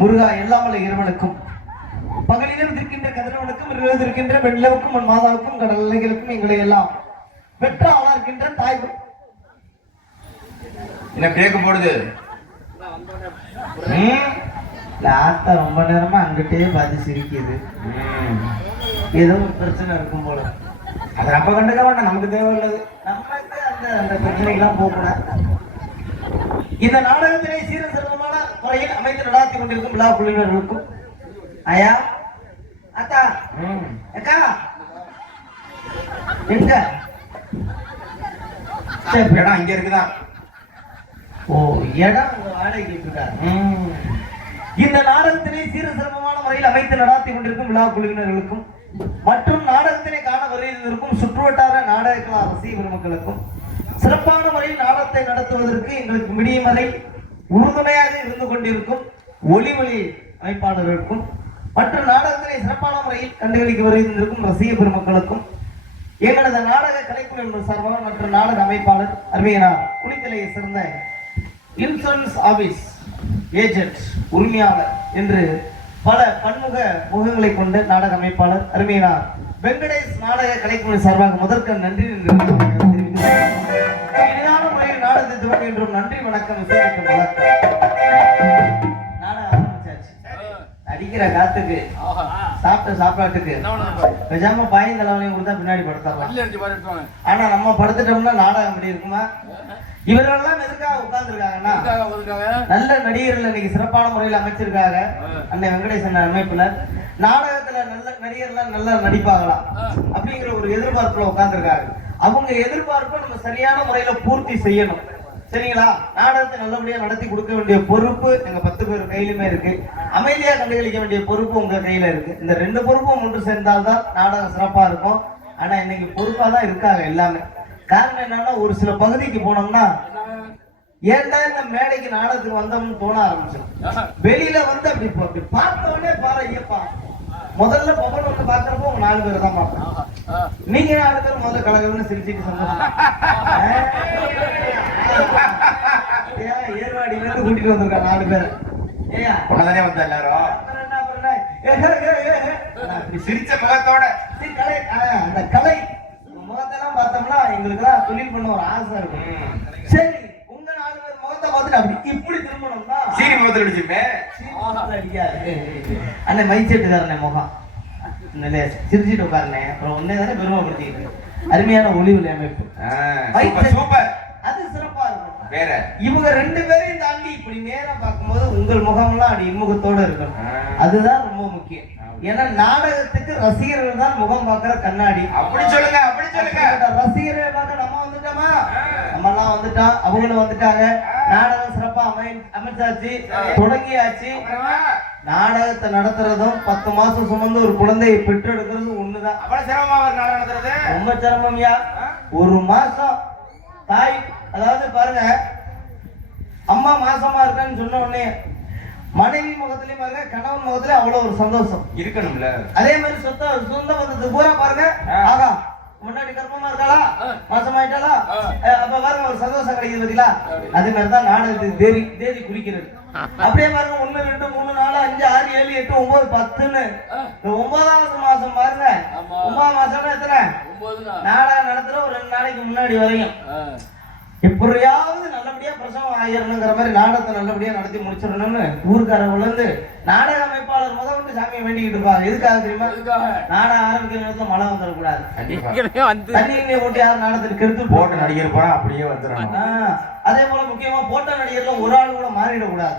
முருகா எல்லாமல்ல இறைவனுக்கும் பகலிலும் இருக்கின்ற கதிரவனுக்கும் இரவில் இருக்கின்ற வெள்ளவுக்கும் மாதாவுக்கும் கடல் அலைகளுக்கும் எங்களை எல்லாம் பெற்ற ஆளா இருக்கின்ற தாய் என்ன பிரேக் போடுது லாஸ்டா ரொம்ப நேரமா அங்கிட்டே பார்த்து சிரிக்குது. ஏதோ ஒரு பிரச்சனை இருக்கும் போல. அதை நம்ம கண்டுக்க வேண்டாம், நமக்கு தேவையில்லது. நம்மளுக்கு அந்த பிரச்சனைகள்லாம் போகக்கூடாது. இந்த நாடகத்திலே சீர சிறந்தமான முறையில் அமைத்து நடாத்தி கொண்டிருக்கும் விழா குழுவினர்களுக்கும் ஐயா அத்தா அக்கா எங்க இடம் இங்க இருக்குதான். ஓ இடம் வாடகைக்கு இருக்காரு. இந்த நாடகத்திலே சீர சிறந்தமான முறையில் அமைத்து நடாத்தி கொண்டிருக்கும் விழா குழுவினர்களுக்கும் மற்றும் நாடகத்தினை காண வருவதற்கும் சுற்றுவட்டார நாடக கலா ரசிக பெருமக்களுக்கும் சிறப்பான முறையில் நாடகத்தை நடத்துவதற்கு எங்களுக்கு முடியும் வரை உறுதுணையாக இருந்து கொண்டிருக்கும் ஒளிமொழி அமைப்பாளர்களுக்கும் மற்றும் நாடகத்தினை சிறப்பான முறையில் கண்டுகளிக்க வருவதற்கும் ரசிக பெருமக்களுக்கும் எங்களது நாடக கலைக்குழு என்ற சார்பாக மற்றும் நாடக அமைப்பாளர் அருமையனார் குளித்தலையை சேர்ந்த இன்சூரன்ஸ் ஆபீஸ் ஏஜென்ட் உரிமையாளர் என்று பல பன்முக முகங்களை கொண்டு நாடக அமைப்பாளர் அருமையனார் வெங்கடேஷ் நாடக கலைக்குழு சார்பாக முதற்க நன்றி எளிதான முறையில் நாடகத்தை துவங்க என்றும் நன்றி வணக்கம் நாடகம் ஆரம்பிச்சாச்சு. அடிக்கிற காத்துக்கு சாப்பிட்ட சாப்பாட்டுக்கு பெஜாம பாயும் தலைவலையும் கொடுத்தா பின்னாடி படுத்தலாம். ஆனா நம்ம படுத்துட்டோம்னா நாடகம் அப்படி இருக்குமா? இவரெல்லாம் எதுக்காக உட்கார்ந்துருக்காங்கன்னா நல்ல நடிகர்கள் இன்னைக்கு சிறப்பான முறையில் அமைச்சிருக்காங்க. அன்னை வெங்கடேசன் அமைப்புல நாடகத்துல நல்ல நடிகர்லாம் நல்லா நடிப்பாங்களா அப்படிங்கிற ஒரு எதிர்பார்ப்புல உட்கார்ந்துருக்காங்க. அவங்க எதிர்பார்ப்பை நம்ம சரியான முறையில பூர்த்தி செய்யணும். சரிங்களா? நாடகத்தை நல்லபடியா நடத்தி கொடுக்க வேண்டிய பொறுப்பு எங்க 10 பேர் கையிலுமே இருக்கு. அமைதியா கண்டுகளிக்க வேண்டிய பொறுப்பு உங்க கையில இருக்கு. இந்த 2 பொறுப்பும் ஒன்று சேர்ந்தால்தான் நாடகம் சிறப்பா இருக்கும். ஆனா இன்னைக்கு பொறுப்பா தான் இருக்காங்க எல்லாமே. காரணம் என்னன்னா, ஒரு சில பகுதிக்கு போனோம்னா ஏன்டா இந்த மேடைக்கு நாடகத்துக்கு வந்தோம்னு தோண ஆரம்பிச்சிடும். வெளியில வந்து அப்படி பார்த்தோடனே பாரு ஐயப்பா, முதல்ல பவன் வந்து பாக்குறப்போ உங்க 4 பேர் தான் பார்ப்போம். நீங்க 4 பேர் முதல்ல கலகலன்னு சிரிச்சுட்டு சந்தோஷம். ஏர்வாடியில இருந்து கூட்டிட்டு வந்திருக்காங்க 4 பேர். ஏயா உடனே வந்து எல்லாரும் சிரிச்ச முகத்தோட அந்த கலை முகத்தெல்லாம் பார்த்தோம்னா எங்களுக்குலாம் தொழில் பண்ண ஒரு ஆசை இருக்கும். சரி, உங்க 4 பேர் முகத்தை பார்த்துட்டு அப்படி இப்படி திரும்பணும்னா சீனி முகத்தில் அடிச்சுமே அடிக்காது. அண்ணன் மைச்சேட்டுக்காரனே முகம் சிரிச்சுட்டு உட்காருனே. அப்புறம் ஒன்னே தானே பெருமைப்படுத்திக்கிட்டு அருமையான ஒளிவுல அமைப்பு சூப்பர். அது சிறப்பா இருக்கும். வேற இவங்க 2 பேரையும் தாண்டி இப்படி நேரம் பார்க்கும்போது உங்கள் முகம்லாம் அப்படி இன்முகத்தோட இருக்கணும். அதுதான் ரொம்ப முக்கியம். ஏன்னா நாடகத்துக்கு ரசிகர்கள் தான் முகம் பார்க்கிற கண்ணாடி. அப்படி சொல்லுங்க, அப்படி சொல்லுங்க. ரசிகர்கள் பார்க்க நம்ம வந்துட்டோமா, நம்ம எல்லாம் வந்துட்டோம், அவங்களும் வந்துட்டாங்க. நாடகம் சிறப்பா அமைச்சாச்சு, தொடங்கியாச்சு. நாடகத்தை நடத்துறதும் 10 மாசம் சுமந்து ஒரு குழந்தையை பெற்றெடுக்கிறதும் ஒண்ணுதான். அவ்வளவு சிரமமா நாடகம் நடத்துறது ரொம்ப சிரமம்யா. 1 மாசம் தாய், அதாவது பாருங்க, மாசமா இருக்கேன்னு சொன்ன உடனே மனைவி முகத்திலயும் பாருங்க, கணவன் முகத்துல அவ்வளவு ஒரு சந்தோஷம் இருக்கணும்ல. அதே மாதிரி சொந்த பந்தத்துக்கு பூரா பாருங்க, ஆகா முன்னாடி கர்ப்பமா இருக்காளா, மாசமாயிட்டாளா, அப்ப பாருங்க ஒரு சந்தோஷம் கிடைக்குது பாத்தீங்களா. அதே மாதிரிதான் நாடகத்துக்கு தேதி குறிக்கிறது. அப்படியே பாருங்க 1 2 3 4 5 6 7 8 9 10ன்னு இந்த 9வது மாசம் பாருங்க. 9வது மாசம்னா எத்தனை நாடகம் நடத்துற ஒரு 2 நாளைக்கு முன்னாடி வரையும் எப்படியாவது நல்லபடியா பிரசவம் ஆயிரணுங்கிற மாதிரி நாடகத்தை நல்லபடியா நடத்தி முடிச்சிடணும்னு ஊருக்கார உழந்து நாடக அமைப்பாளர் முதல் சாமியை வேண்டிக்கிட்டு இருப்பாங்க. எதுக்காக தெரியுமா? நாடகம் ஆரம்பிக்கிற நேரத்துல மழை வந்துடக்கூடாது. தண்ணி போட்டு யாரும் நாடகத்துக்கு கெடுத்து போட்ட நடிகர் போனா அப்படியே வந்துடும். அதே போல முக்கியமா போட்ட நடிகர்ல ஒரு ஆள் கூட மாறிடக்கூடாது.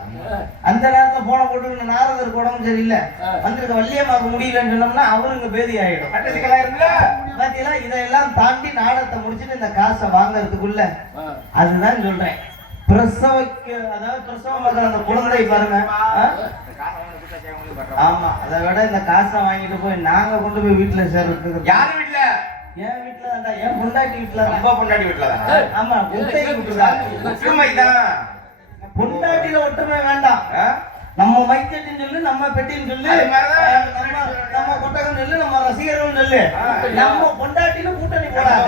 அந்த நேரத்துல போன போட்டு நாரதருக்கு உடம்பு சரியில்லை, வந்திருக்க வள்ளியம்மாக்கு முடியலன்னு சொன்னோம்னா அவருக்கு பேதி ஆயிடும். பாத்தீங்களா, இதெல்லாம் தாண்டி நாடகத்தை முடிச்சுட்டு இந்த காசை வாங்கறதுக்குள்ள அதுதான் சொல்றேன். அதாவது பிரசவம் அந்த குழந்தை பாருங்க. ஆமா, அதை விட இந்த காசை வாங்கிட்டு போய் நாங்க கொண்டு போய் வீட்டுல சேர்றதுக்கு யாரு வீட்டுல? என் வீட்டுல தான்டா, என் பொண்டாட்டி வீட்டுல. ரொம்ப பொண்டாட்டி வீட்டுல தான். ஆமா, பொண்டாட்டியில ஒற்றுமை வேண்டாம். நம்ம மைச்சட்டின்னு சொல்லு, நம்ம பெட்டின்னு சொல்லு, நம்ம கொட்டகம் சொல்லு, நம்ம ரசிகர்கள் சொல்லு. நம்ம பொண்டாட்டின்னு கூட்டணி போடாது.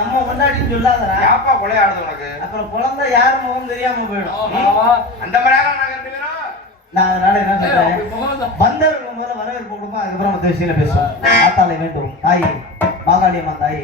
நம்ம பொண்டாட்டின்னு சொல்லாதடா. யாப்பா கொலையாடுது உனக்கு? அப்புறம் குழந்தை யாரு முகம் தெரியாம போயிடும். அந்த மாதிரி நான் அதனால என்ன சொல்றேன், வந்தவர்கள் முதல்ல வரவேற்பு கொடுப்போம், அதுக்கப்புறம் மற்ற விஷயம் பேசுவோம். ஆத்தாளை வேண்டும் தாய் மாகாளியம்மா தாய்.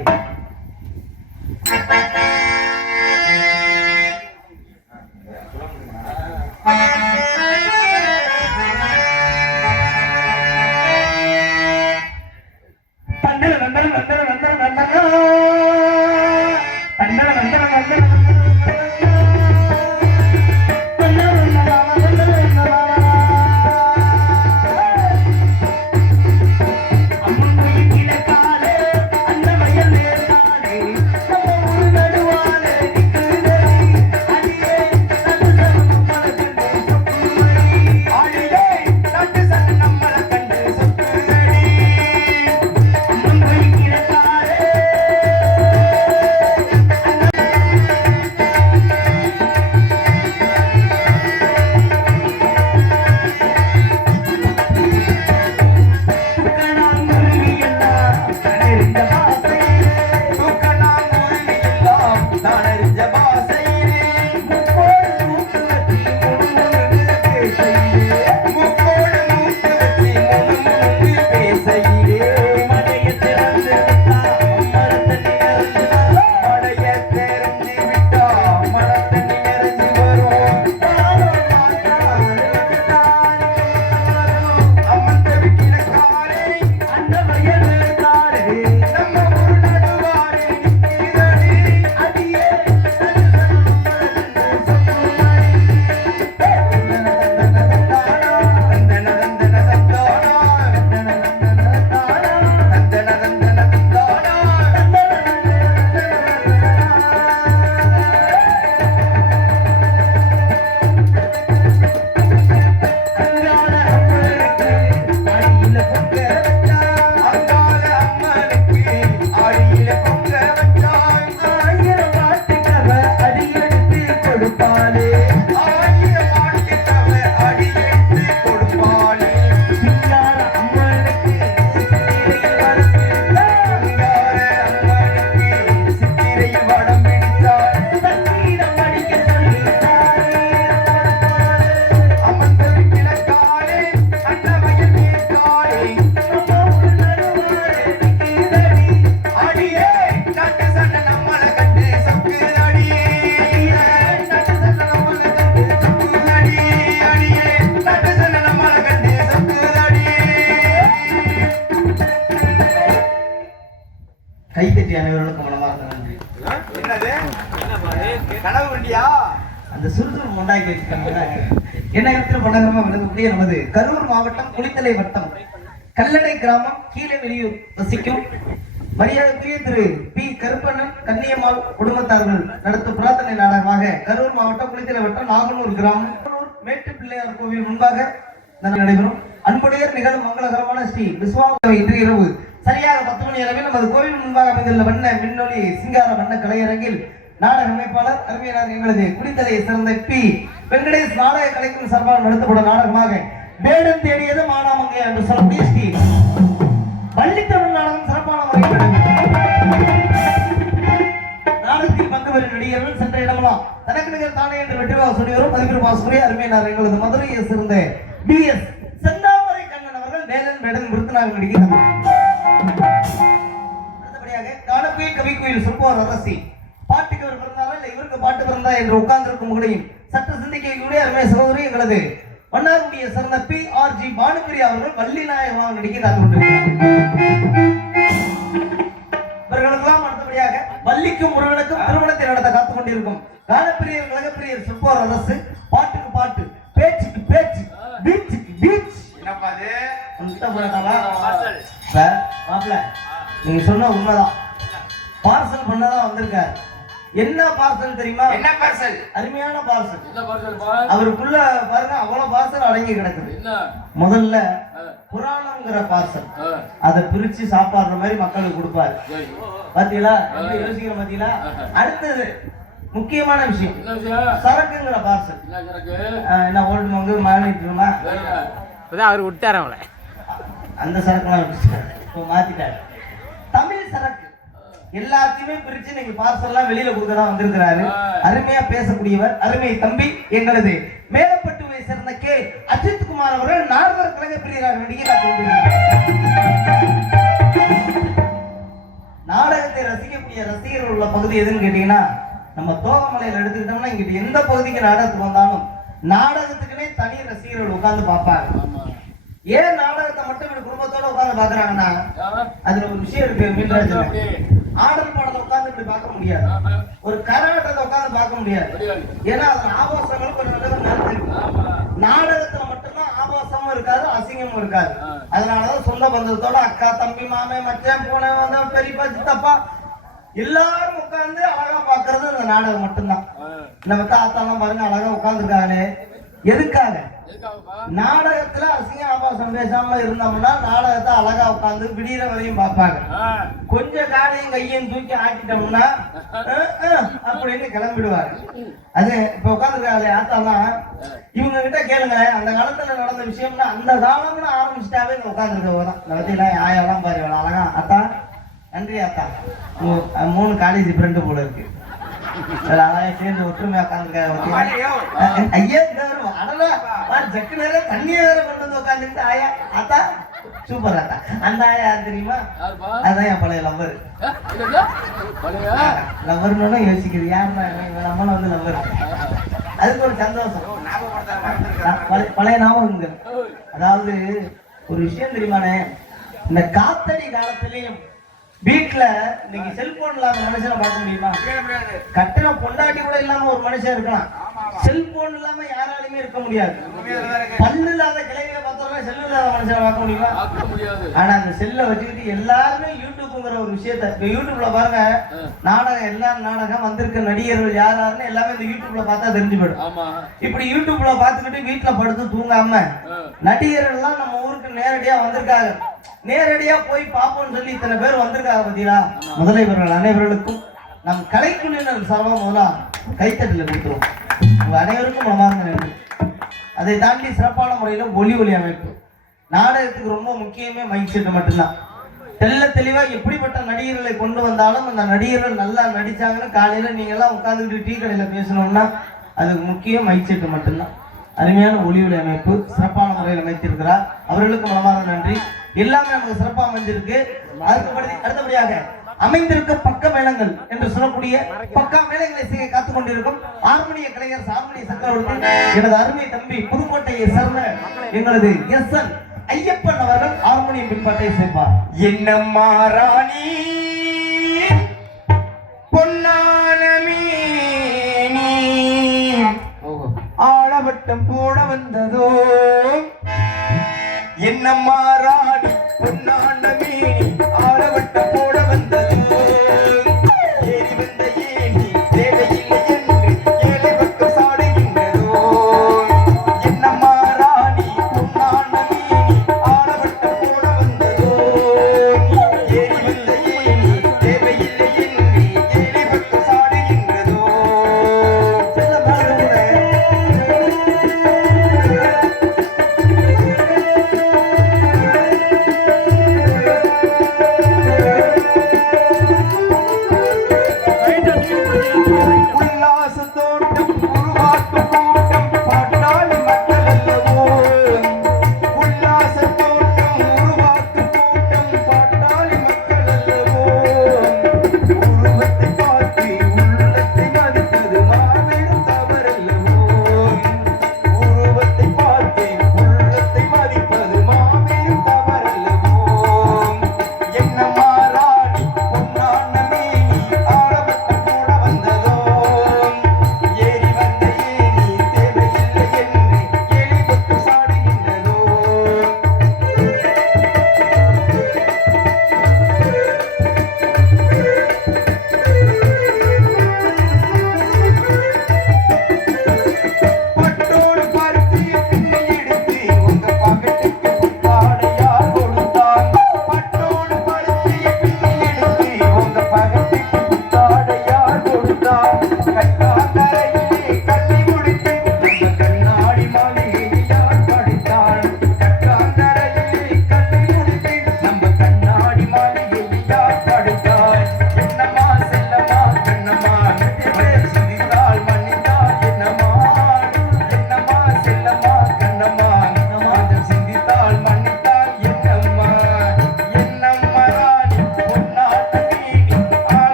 கைத்தட்டி அனைவர்களுக்கும் மனமார்ந்த நன்றி. கனவு வண்டியா அந்த சுறுசுறுப்பு உண்டாக்கி என்ன இடத்துல பண்ணகரமா விளங்கக்கூடிய நமது கரூர் மாவட்டம் குளித்தலை வட்டம் கல்லடை கிராமம் கீழே வெளியூர் வசிக்கும் மரியாதைக்குரிய திரு பி கருப்பண்ணன் கன்னியம்மாள் குடும்பத்தார்கள் நடத்தும் பிரார்த்தனை நாடகமாக கரூர் மாவட்டம் குளித்தலை வட்டம் நாகனூர் கிராமம் மேட்டு பிள்ளையார் கோவில் முன்பாக நடைபெறும். அன்புடையர் நிகழும் மங்களகரமான ஸ்ரீ விஸ்வாச இன்று இரவு சரியாக 10 மணி அளவில் நமது கோவில் முன்பாக அமைந்துள்ள வண்ண மின்னொலி சிங்கார வண்ண கலையரங்கில் நாடக அமைப்பாளர் அருமையாளர் எங்களது குடித்தலையை சிறந்த பி வெங்கடேஷ் நாடக கலைக்கும் சார்பாக நடத்தப்படும் நாடகமாக வேடம் தேடியது மானாமங்கை என்று சொல்லக்கூடிய ஸ்ரீ பள்ளித்தமிழ் நாடகம் சிறப்பான முறையில் நாடகத்தில் பங்கு பெறும் நடிகர்கள் சென்ற இடமெல்லாம் தனக்கு நிகர் தானே என்று வெற்றிவாக சொல்லி வரும் பதிவு பாசுரிய அருமையாளர் எங்களது மதுரையை சேர்ந்த BS செந்தாமரை கண்ணன் அவர்கள் வேலன் வேடன் விருத்தினாக நடிக்கிறார். அடுத்தபடியாக காலக்குயில் கவிக்குயில் சொல்பவர் அரசி பாட்டுக்கு இவர் பிறந்தாரா இல்லை இவருக்கு பாட்டு பிறந்தா என்று உட்கார்ந்திருக்கும் முகளையும் சற்று சிந்திக்கக்கூடிய அருமை சகோதரி எங்களது மன்னார்குடியை சேர்ந்த PRG பானுபிரி அவர்கள் வள்ளி நாயகமாக நடிக்கிறார்கள். இவர்களுக்கெல்லாம் அடுத்தபடியாக வள்ளிக்கும் முருகனுக்கும் திருமணத்தை நடத்த காத்துக் கொண்டிருக்கும் காலப்பிரியர் கழகப்பிரியர் சொல்பவர் அரசு பாட்டுக்கு பாட்டு பேச்சுக்கு பேச்சு பீச்சுக்கு பீச். என்னப்பா இது? மாப்பிள்ள நீங்க சொன்ன உண்மைதான். பார்சல் பண்ணதான் வந்திருக்காரு. என்ன பார்சல் தெரியுமா? என்ன பார்சல்? அருமையான பார்சல். என்ன பார்சல் பா? அவருக்குள்ள பாருங்க அவ்வளவு பார்சல் அடங்கி கிடக்குது. என்ன? முதல்ல புராணம்ங்கிற பார்சல் அதை பிரிச்சு சாப்பாடுற மாதிரி மக்களுக்கு கொடுப்பாரு. பாத்தீங்களா? எப்படி யோசிக்கிற பாத்தீங்களா? அடுத்தது முக்கியமான விஷயம் என்ன விஷயம்? சரக்குங்கிற பார்சல். என்ன சரக்கு? என்ன ஓல்டு மங்கு மானிட்டுமா அவர் விட்டார் அவளை. அந்த சரக்குலாம் இப்போ மாத்திட்டாரு. தமிழ் சரக்கு எல்லாத்தையுமே பிரிச்சு நீங்க பார்சல்லாம் வெளியில கொடுக்கதான் வந்திருக்கிறாரு. அருமையா பேசக்கூடியவர் அருமை தம்பி எங்களது மேலப்பட்டுவை சேர்ந்த கே அஜித் குமார் அவர்கள் நால்வர் கழக பிரியராக நடிக்கிறார். நாடகத்தை ரசிக்கக்கூடிய ரசிகர்கள் உள்ள பகுதி எதுன்னு கேட்டீங்கன்னா நம்ம தோகமலையில எடுத்துக்கிட்டோம்னா இங்கிட்ட எந்த பகுதிக்கு நாடகத்துக்கு வந்தாலும் நாடகத்துக்குன்னே தனி ரசிகர்கள் உட்கார்ந்து பார்ப்பாங்க. ஏன் நாடகத்தை மட்டும் இப்படி குடும்பத்தோட உட்கார்ந்து பாக்குறாங்கன்னா அதுல ஒரு விஷயம் இருக்கு. மீன்ராஜன் ஆடல் பாடலை உட்கார்ந்து இப்படி பார்க்க முடியாது, ஒரு கரகாட்டத்தை உட்கார்ந்து பார்க்க முடியாது. ஏன்னா அதுல ஆபாசங்கள் கொஞ்சம் நல்ல நாடகத்துல மட்டும்தான் ஆபாசமும் இருக்காது அசிங்கமும் இருக்காது. அதனாலதான் சொந்த பந்தத்தோட அக்கா தம்பி மாமே மச்சான் பூனை வந்தா பெரியப்பா சித்தப்பா எல்லாரும் உட்கார்ந்து அழகா பாக்குறது இந்த நாடகம் மட்டும்தான். நம்ம தாத்தாலாம் பாருங்க அழகா உட்கார்ந்துருக்காங்களே. எதுக்காக? நாடகத்துல அசிங்க ஆபாசம் பேசாம இருந்தோம்னா நாடகத்தை அழகா உட்கார்ந்து விடிகிற வரையும் பார்ப்பாங்க. கொஞ்சம் காலையும் கையும் தூக்கி ஆட்டிட்டோம்னா அப்படின்னு கிளம்பிடுவாங்க. அது இப்ப உட்காந்துருக்காங்களே ஆத்தாலாம் இவங்க கிட்ட கேளுங்க, அந்த காலத்துல நடந்த விஷயம்னா அந்த காலம்னு ஆரம்பிச்சுட்டாவே இந்த உட்காந்துருக்கதான். இந்த வத்தியெல்லாம் ஆயாலாம் பாரு அழகா அத்தா நன்றி அத்தா 3 காலேஜ் ஃப்ரெண்டு போல இருக்கு சேர்ந்து ஒற்றுமையா உட்காந்துருக்காங்க. ஐயா ஜக்கு நேரம் தண்ணியை வேற கொண்டு வந்து உட்காந்துக்கிட்டு ஆயா அத்தா சூப்பர் அத்தா. அந்த ஆயா தெரியுமா? அதான் என் பழைய லவ்வர். லவ்வர்னு யோசிக்குது யாருன்னா நம்மளும் வந்து லவ்வர். அதுக்கு ஒரு சந்தோஷம் பழைய ஞாபகம். அதாவது ஒரு விஷயம் தெரியுமானே, இந்த காத்தடி காலத்திலையும் வீட்டுல நீங்க செல்போன் இல்லாம மனுஷனை பார்க்க முடியுமா? கட்டின பொண்டாட்டி கூட இல்லாம ஒரு மனுஷன் இருக்கலாம். செல்போன் இல்லாம யாராலுமே இருக்க முடியாது. பல்லு இல்லாத கிளைகளை பார்த்தோம்னா செல்லு இல்லாத மனுஷனை பார்க்க முடியுமா? ஆனா அந்த செல்லை வச்சுக்கிட்டு எல்லாருமே யூடியூப்ங்கிற ஒரு விஷயத்த இப்ப யூடியூப்ல பாருங்க நாடகம் எல்லா நாடகம் வந்திருக்க நடிகர்கள் யாராருன்னு எல்லாமே இந்த யூடியூப்ல பார்த்தா தெரிஞ்சு போயிடும். இப்படி யூடியூப்ல பார்த்துக்கிட்டு வீட்டுல படுத்து தூங்காம நடிகர்கள் எல்லாம் நம்ம ஊருக்கு நேரடியா வந்திருக்காங்க. நேரடியா போய் பார்ப்போம்னு சொல்லி இத்தனை பேர் வந்திருக்காங்க பார்த்தீங்களா? முதல்ல இவர்கள் அனைவர்களுக்கும் நம் கலைக்குழுவினர் சார்பாக முதலா கைத்தட்டல கொடுத்துருவோம். உங்க அனைவருக்கும் மனமார்ந்த நன்றி. அதை தாண்டி சிறப்பான முறையில ஒலி அமைப்பு நாடகத்துக்கு ரொம்ப முக்கியமே மைக் செட் மட்டும்தான். தெல்ல தெளிவா எப்படிப்பட்ட நடிகர்களை கொண்டு வந்தாலும் அந்த நடிகர்கள் நல்லா நடிச்சாங்கன்னு காலையில நீங்க எல்லாம் உட்கார்ந்துட்டு டீ கடையில பேசணும்னா அதுக்கு முக்கியம் மைக் செட் மட்டும்தான். அருமையான ஒலி அமைப்பு சிறப்பான முறையில் அமைத்திருக்கிறார். அவர்களுக்கு மனமார்ந்த நன்றி. எல்லாமே நமக்கு சிறப்பா அமைஞ்சிருக்கு. அடுத்தபடியாக அமைந்திருக்க பக்க மேளங்கள் என்று சொல்லக்கூடிய பக்கா மேளங்களை செய்ய காத்துக் கொண்டிருக்கும் ஹார்மோனிய கலைஞர் ஹார்மோனிய சக்கரவர்த்தி எனது அருமை தம்பி புதுக்கோட்டையை சேர்ந்த எங்களது SN ஐயப்பன் அவர்கள் ஹார்மோனியம் பின்பாட்டை சேர்ப்பார். என்னம்மா ராணி பொன்னான மீனி ஆளவட்டம் போட வந்ததோ, என்னம்மா ராணி பொன்னான மீனி ஆளவட்டம் போட வந்ததோ, ஏறி வந்த ஏணி தேவையில்லை என்று ஏழை பக்கம் சாடுகின்றதோ, என்னம்மா ராணி பொன்னான மீனி ஆளவட்டம் போட வந்ததோ, ஏறி வந்த ஏணி தேவையில்லை என்று ஏழை பக்கம் சாடுகின்றதோ,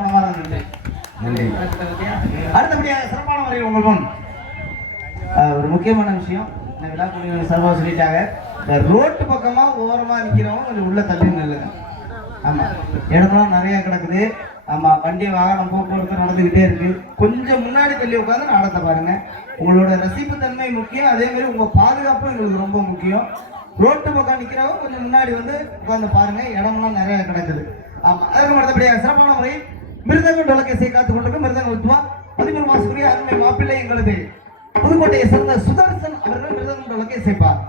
மனமார்ந்த நன்றி. நன்றி. அடுத்தபடியாக சிறப்பான முறையில் உங்கள் முன் ஒரு முக்கியமான விஷயம் இந்த விழா குழுவினர் சார்பாக சொல்லிட்டாங்க. இந்த ரோட்டு பக்கமா ஓரமா நிக்கிறவங்க கொஞ்சம் உள்ள தள்ளி நில்லுங்க. ஆமா, இடம்லாம் நிறைய கிடக்குது. ஆமா, வண்டி வாகனம் போக்குவரத்து நடந்துகிட்டே இருக்கு. கொஞ்சம் முன்னாடி தள்ளி உட்காந்து நாடத்தை பாருங்க. உங்களோட ரசிப்பு தன்மை முக்கியம், அதே மாதிரி உங்க பாதுகாப்பு எங்களுக்கு ரொம்ப முக்கியம். ரோட்டு பக்கம் நிக்கிறவங்க கொஞ்சம் முன்னாடி வந்து உட்காந்து பாருங்க, இடம்லாம் நிறைய கிடக்குது. ஆமா, அதற்கு அடுத்தபடியாக சிறப்பான முறை மிருதங்க டொலக்கேசியை காத்துக் கொண்டிருக்க மிருதங்க வித்வா 13 மாசத்துக்குரிய அருமை மாப்பிள்ளை எங்களது புதுக்கோட்டையை சேர்ந்த சுதர்சன் அவர்கள் மிருதங்க டொலக்கேசிப்பார்.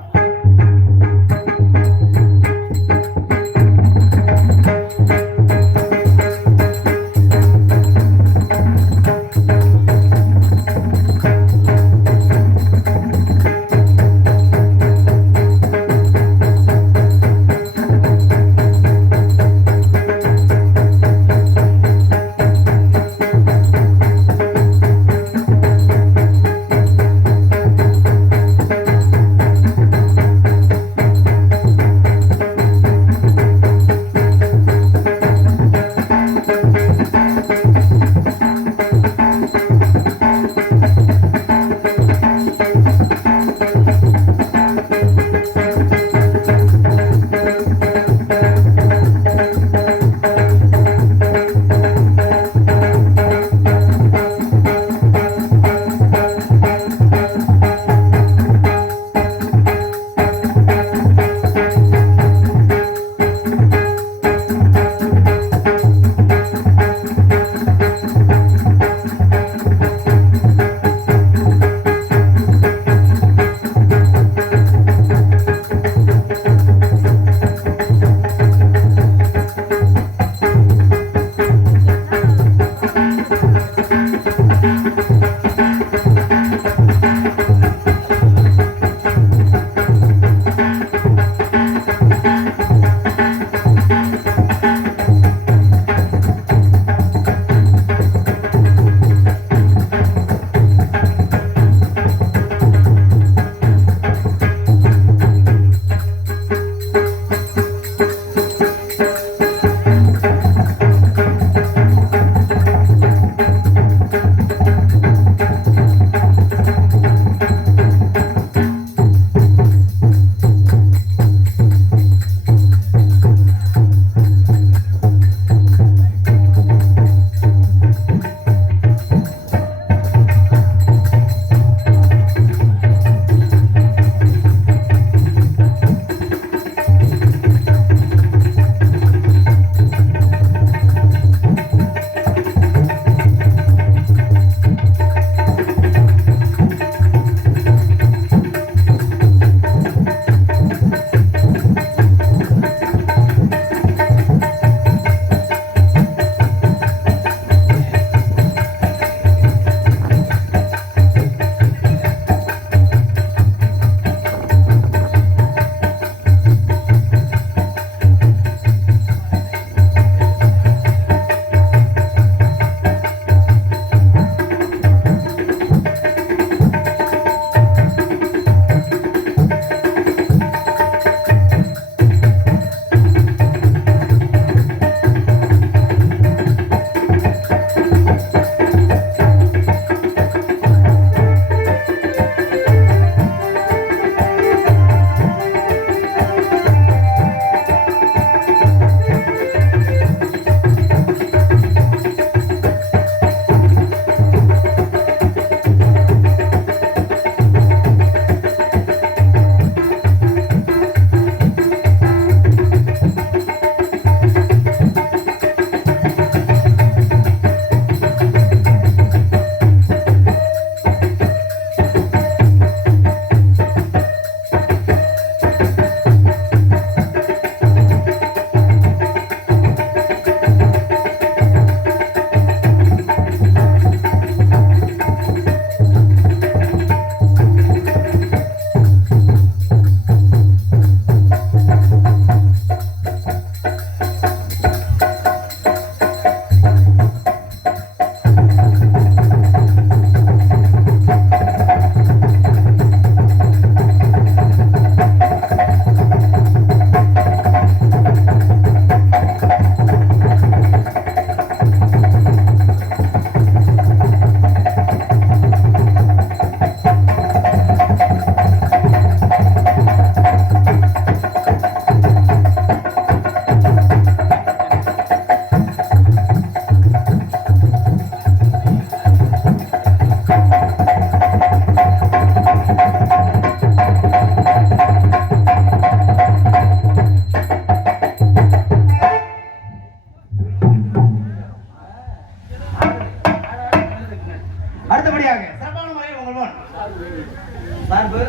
சார்பு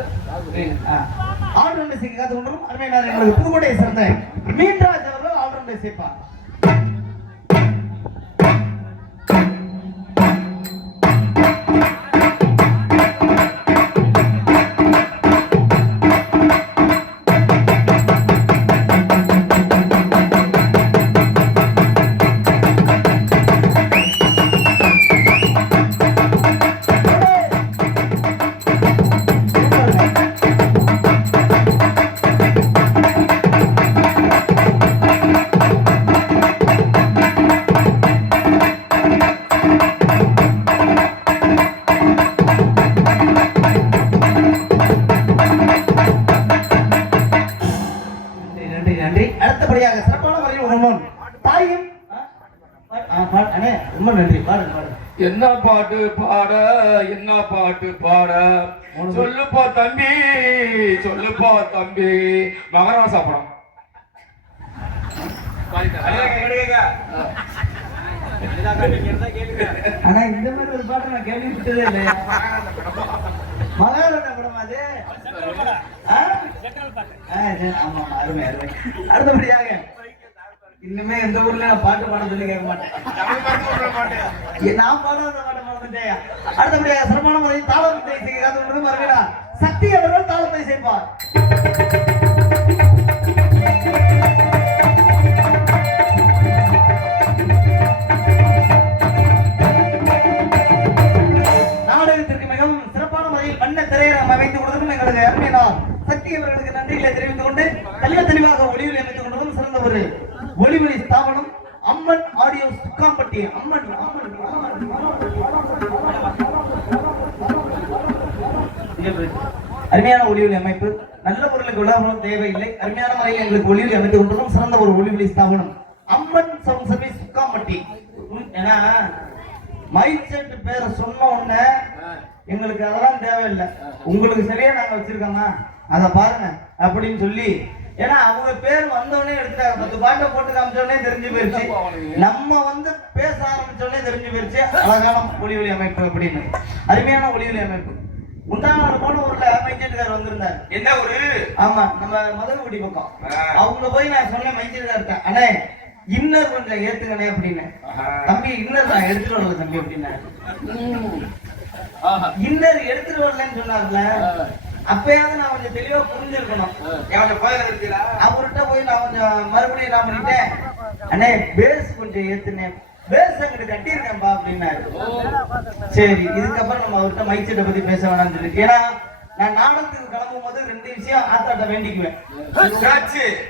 ஆல்ரவுண்டர் இசைக்கு காத்து கொண்டிருக்கும் அருமையான எங்களுக்கு புதுக்கோட்டையை சேர்ந்த மீன்ராஜ் அவர்கள் ஆல்ரவுண்டர் இசைப்பார். அடுத்தபடியாக சிறப்பான முறையில் உணவன் தாயும் ரொம்ப நன்றி. பாடுங்க என்ன பாட்டு பாட என்ன பாட்டு பாட சொல்லுப்பா தம்பி சொல்லுப்பா தம்பி. மகராசா படம் ஆனா இந்த மாதிரி ஒரு பாட்டு நான் கேள்விப்பட்டதே இல்லையா? மகாராஜா படம் அது. ஆமா அருமை அருமை. அடுத்தபடியாக இன்னுமே எந்த ஊர்ல நான் பாட்டு பாட சொல்லி கேட்க மாட்டேன். நான் பாடாத பாட்ட மறந்துட்டேன். அடுத்தபடியாக சிறப்பான முறையில் தாளத்தை செய்ய மறுபடியா சக்தி அவர்கள் தாளத்தை செய்வார். நாடகத்திற்கு மிகவும் சிறப்பான முறையில் வண்ண திரையரங்கம் அமைத்து கொடுத்ததும் எங்களது அருமையினார் சக்தி அவர்களுக்கு நன்றிகளை தெரிவித்துக் கொண்டு தெல்ல தெளிவாக ஒளிவில் அமைத்துக் கொண்டதும் சிறந்த ஒரு ஒளிவெளி ஸ்தாபனம் அம்மன் ஆடியோ சுக்காம்பட்டி. அம்மன் அருமையான ஒளிவெளி அமைப்பு. நல்ல பொருளுக்கு உலகம் தேவையில்லை. அருமையான முறையில் எங்களுக்கு ஒளிவெளி அமைத்துக் கொண்டதும் சிறந்த ஒரு ஒளிவெளி ஸ்தாபனம் அம்மன் சவுண்ட் சர்வீஸ் சுக்காம்பட்டி. ஏன்னா மைக் செட் பேரை சொன்ன உடனே எங்களுக்கு அதெல்லாம் தேவையில்லை, உங்களுக்கு சரியா நாங்க வச்சிருக்கோமா அதை பாருங்க அப்படின்னு சொல்லி, ஏன்னா அவங்க பேர் வந்தோடனே எடுத்துட்டாங்க. 10 பாட்டை போட்டு காமிச்சோடனே தெரிஞ்சு போயிருச்சு, நம்ம வந்து பேச ஆரம்பிச்சோடனே தெரிஞ்சு போயிருச்சு அழகான ஒளிவெளி அமைப்பு அப்படின்னு. அருமையான ஒளிவெளி அமைப்பு. முந்தான போன ஊர்ல மைச்சேட்டுக்கார் வந்திருந்தாரு. என்ன ஒரு ஆமா நம்ம மதுரகுடி பக்கம். அவங்க போய் நான் சொன்னேன் மைச்சேட்டுக்கார்ட்ட, அண்ணே இன்னர் கொஞ்சம் ஏத்துக்கணே அப்படின்னு. தம்பி இன்னர் நான் எடுத்துட்டு வரல தம்பி அப்படின்னா. இன்னர் எடுத்துட்டு வரலன்னு சொன்னார்ல, அப்பயாவது நான் கொஞ்சம் தெளிவா புரிஞ்சிருக்கணும். அவர்கிட்ட போய் நான் கொஞ்சம் மறுபடியும் என்ன பண்ணிட்டேன், அண்ணே பேஸ் கொஞ்சம் ஏத்துனேன், பேஸ் அங்கிட்டு கட்டியிருக்கேன்பா அப்படின்னாரு. சரி இதுக்கப்புறம் நம்ம அவர்கிட்ட மைக் செட்டை பத்தி பேச வேணாம்னு சொல்லி, ஏன்னா நான் நாடகத்துக்கு கிளம்பும் போது 2 விஷயம் ஆத்தாட்ட வேண்டிக்குவேன்.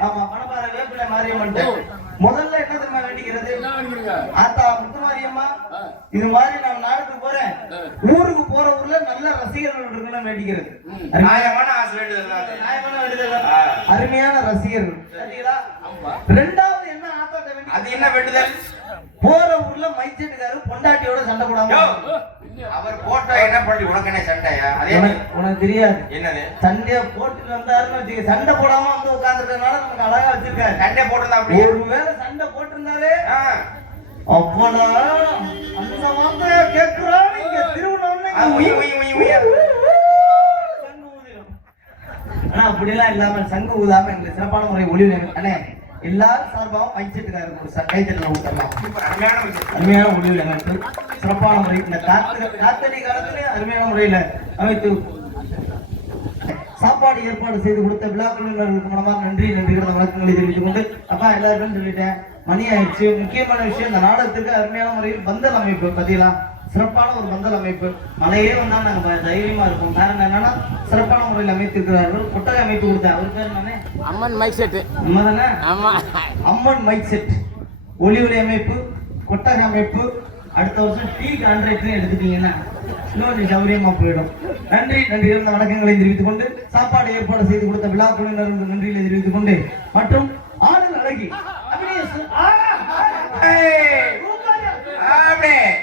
ஆமா மணப்பாறை வேப்பிலை மாரியம்மன் முதல்ல என்ன தெரியுமா வேண்டிக்கிறது, ஆத்தா முத்துமாரியம்மா இது மாதிரி நான் நாடகத்துக்கு போறேன், ஊருக்கு போற ஊர்ல நல்ல ரசிகர்கள் இருக்குன்னு வேண்டிக்கிறது. நியாயமான ஆசை வேண்டுதல், நியாயமான வேண்டுதல், அருமையான ரசிகர்கள். சரிங்களா? ரெண்டாவது என்ன ஆத்தாட்ட வேண்டி, அது என்ன வேண்டுதல், போற ஊர்ல மைச்சேட்டுக்காரு பொண்டாட்டியோட சண்டை போடாம. அவர் போட்டா என்ன பண்ணி உனக்கு என்ன சண்டையா? அதே உனக்கு தெரியாது என்னது, சண்டைய போட்டு வந்தாருன்னு வச்சுக்க, சண்டை போடாம வந்து உட்கார்ந்துட்டனால நமக்கு அழகா வச்சிருக்காரு. சண்டை போட்டுருந்தா அப்படி ஒருவேளை சண்டை போட்டிருந்தாரு அப்போனா அந்த வார்த்தைய கேட்கிறாரு. இங்க திருவிழான்னு ஆனா அப்படிலாம் இல்லாம சங்கு ஊதாம எங்களுக்கு சிறப்பான முறை ஒளிவு. அண்ணே எல்லாரும் சார்பாகவும் மைச்சேட்டுக்காரு ஒரு கைத்தட்டல ஊட்டலாம். அருமையான ஒளிவு அமைப்பு சிறப்பான முறை. இந்த காத்தடி காலத்திலே அருமையான முறையில அமைத்து சாப்பாடு ஏற்பாடு செய்து கொடுத்த விழா குழுவினர்களுக்கு மனமாக நன்றி வணக்கங்களை தெரிவித்துக் கொண்டு, அப்பா எல்லாருக்கும் சொல்லிட்டேன், மணி ஆயிடுச்சு. முக்கியமான விஷயம், இந்த நாடகத்துக்கு அருமையான முறையில் பந்தல் அமைப்பு பார்த்தீங்களா, சிறப்பான ஒரு பந்தல் அமைப்பு. மழையே வந்தால் நாங்கள் தைரியமா இருப்போம். காரணம் என்னன்னா சிறப்பான முறையில் அமைத்திருக்கிறார்கள். கொட்டகை அமைப்பு கொடுத்தேன், அவர் பேர் நானே அம்மன் மைக் செட். நம்ம தானே ஆமா, அம்மன் மைக் செட், ஒளிவெளி அமைப்பு, கொட்டகை அமைப்பு. அடுத்த வருஷம் டீ கான்ட்ராக்ட்லையும் எடுத்துட்டீங்கன்னா இன்னொரு சௌரியமா போயிடும். நன்றி இருந்த வணக்கங்களை தெரிவித்துக் கொண்டு, சாப்பாடு ஏற்பாடு செய்து கொடுத்த விழா குழுவினருக்கு நன்றிகளை தெரிவித்துக் கொண்டு, மற்றும் ஆடல் அழகி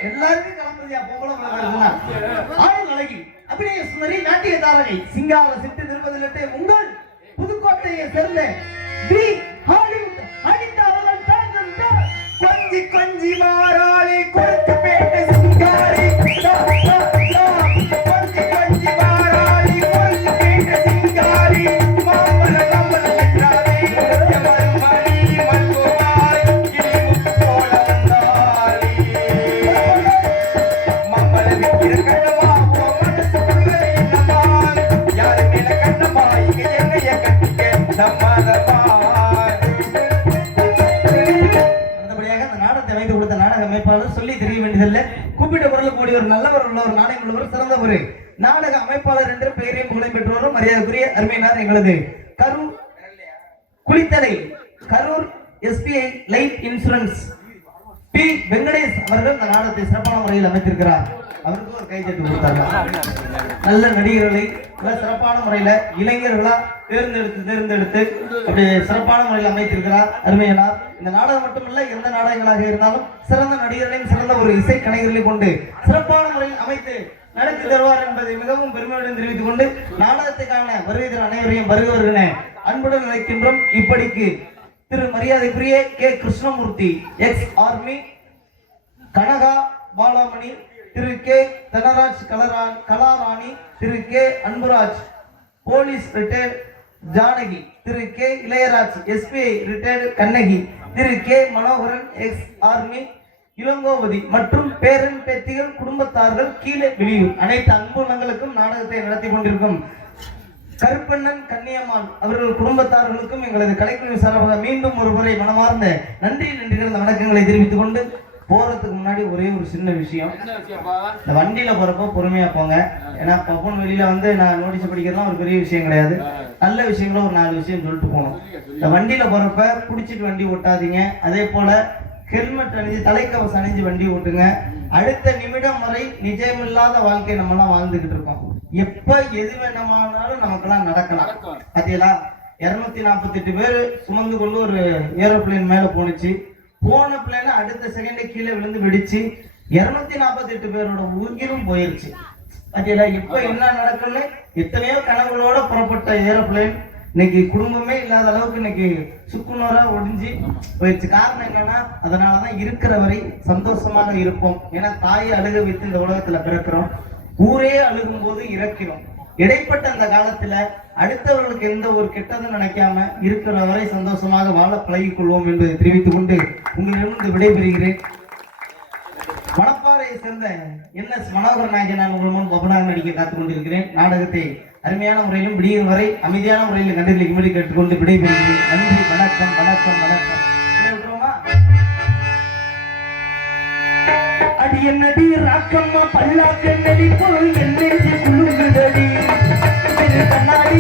எல்லாருக்கும் கிளம்புதியா பொம்பளை ஆடல் அழகி அபிநய சுந்தரி நாட்டிய தாரகை சிங்கார சிட்டு நிறுவதிலிட்டு உங்கள் புதுக்கோட்டையை சேர்ந்த தி ஹாலிவுட் அனிதா அவர்கள் கொஞ்சி கொஞ்சி மாறாளி கொடுத்து பேட்டு சிங்காரி கொஞ்சி கொஞ்சி மாறாளி கொடுத்து வேண்டியதில்லை. கூப்பிட்ட குரல் கூடிய ஒரு நல்லவர் உள்ளவர் நாடகம் உள்ளவர் சிறந்த ஒரு நாடக அமைப்பாளர் என்று பெயரையும் புகழை பெற்றவரும் மரியாதைக்குரிய அருமையினார் எங்களது Karur Kulithalai Karur SBI life insurance P Venkatesh அவர்கள் இந்த நாடகத்தை சிறப்பான முறையில் அமைத்திருக்கிறார். அவருக்கு ஒரு கைத்தட்டு கொடுத்தாங்க. நல்ல நடிகர்களை நல்ல சிறப்பான முறையில இளைஞர்களா தேர்ந்தெடுத்து அப்படி சிறப்பான முறையில் அமைத்திருக்கிறார் அருமையானார். இந்த நாடகம் மட்டுமல்ல, எந்த நாடகங்களாக இருந்தாலும் சிறந்த நடிகர்களையும் சிறந்த ஒரு இசை கலைஞர்களையும் கொண்டு சிறப்பான முறையில் அமைத்து நடத்தி தருவார் என்பதை மிகவும் பெருமையுடன் தெரிவித்துக் கொண்டு நாடகத்துக்கான வருகை அனைவரையும் வருகிறவர்களே அன்புடன் நினைக்கின்றோம். இப்படிக்கு திரு மரியாதைக்குரிய K Krishnamurthy ex army, Kanaka Balamani, Thiru K Dhanaraj Kalarani, Thiru K Anburaj police retired Janaki, Thiru K Ilayaraj SBI retired Kannagi, Thiru K Manoharan ex army Ilangovathi மற்றும் பேரன் பேத்திகள் குடும்பத்தார்கள் கீழே வெளியூர் அனைத்து அன்புள்ளங்களுக்கும் நாடகத்தை நடத்தி கொண்டிருக்கும் கருப்பண்ணன் கன்னியம்மாள் அவர்கள் குடும்பத்தார்களுக்கும் எங்களது கலைக்குழு சார்பாக மீண்டும் ஒரு முறை மனமார்ந்த நன்றிகள் வணக்கங்களை தெரிவித்துக் கொண்டு போறதுக்கு முன்னாடி ஒரே ஒரு சின்ன விஷயம். இந்த வண்டியில போறப்போ பொறுமையா போங்க. ஏன்னா பப்பன் வெளியில நான் நோட்டீஸ் படிக்கிறதுலாம் ஒரு பெரிய விஷயம் கிடையாது. நல்ல விஷயங்களும் ஒரு 4 விஷயம் சொல்லிட்டு போகணும். இந்த வண்டியில போறப்ப குடிச்சிட்டு வண்டி ஓட்டாதீங்க. அதே போல ஹெல்மெட் அணிஞ்சு தலைக்கவசம் அணிஞ்சு வண்டி ஓட்டுங்க. அடுத்த நிமிடம் வரை நிஜமில்லாத வாழ்க்கை நம்ம எல்லாம் வாழ்ந்துகிட்டு இருக்கோம். எப்ப எது வேணுமானாலும் நமக்கெல்லாம் நடக்கலாம். பாத்தீங்களா, 248 பேர் சுமந்து கொண்டு ஒரு ஏரோப்ளேன் மேல போனுச்சு. போன பிளேன அடுத்த செகண்டே கீழே விழுந்து வெடிச்சு 248 பேரோட உயிரும் போயிருச்சு. பாத்தீங்களா, இப்ப என்ன நடக்குன்னு எத்தனையோ கனவுகளோட புறப்பட்ட ஏரோப்ளேன் இன்னைக்கு குடும்பமே இல்லாத அளவுக்கு இன்னைக்கு சுக்குநூறா ஒடிஞ்சு போயிடுச்சு. காரணம் என்னன்னா, அதனாலதான் இருக்கிற வரை சந்தோஷமாக இருப்போம். ஏன்னா தாயை அழுக வைத்து இந்த உலகத்துல பிறக்கிறோம். ஊரே அழுகும் போது இறக்கிறோம். இடைப்பட்ட அந்த காலத்துல அடுத்தவர்களுக்கு எந்த ஒரு கெட்டதும் நினைக்காம இருக்கிற வரை சந்தோஷமாக வாழ பழகிக் கொள்வோம் என்பதை தெரிவித்துக் கொண்டு உங்களிடம் விடைபெறுகிறேன். மணப்பாறையை சேர்ந்த NS மனோகர் நாயகன் நான் உங்கள் முன் பபனாக நடிக்க காத்துக் கொண்டிருக்கிறேன். நாடகத்தை அருமையான முறையிலும் விடியும் வரை அமைதியான முறையில் கண்டுபிடிக்கும்படி கேட்டுக்கொண்டு விடைபெறுகிறேன். நன்றி, வணக்கம் வணக்கம் வணக்கம். அடி என்னடி ராக்கம்மா பல்லாக்க நடி போல் என்னே குழுங்குதடி கண்ணாடி